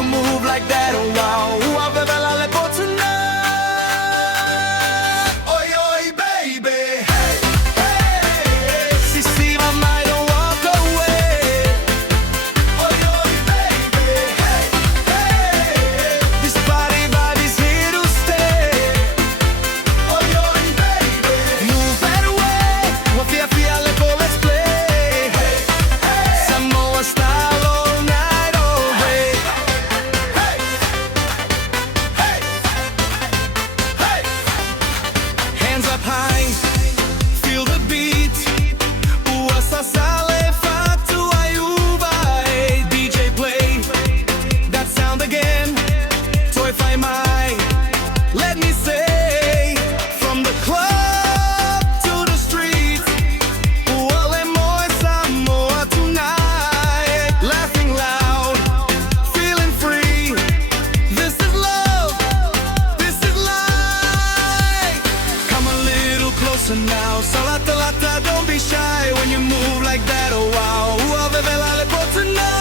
you move like that, oh wow. Aveva le tonight. Oi oi baby, hey, hey. Si si mamma don't walk away. Oi oi baby, hey, hey. This party vibe is here to stay. Oi oi baby, move that way. Wafia fia le let's play. Hey, hey. Samoa style all night away. Hey, hey, hey. Hands up high, feel the beat. Uasa sale fatu ayubai. DJ play that sound again. Toi fai mai. Let me say, from the club to the streets, Uole moi Samoa tonight. Laughing loud, feeling free. This is love, this is life. Come a little closer now. Salata lata, don't be shy when you move like that. Oh wow, aveva le tonight.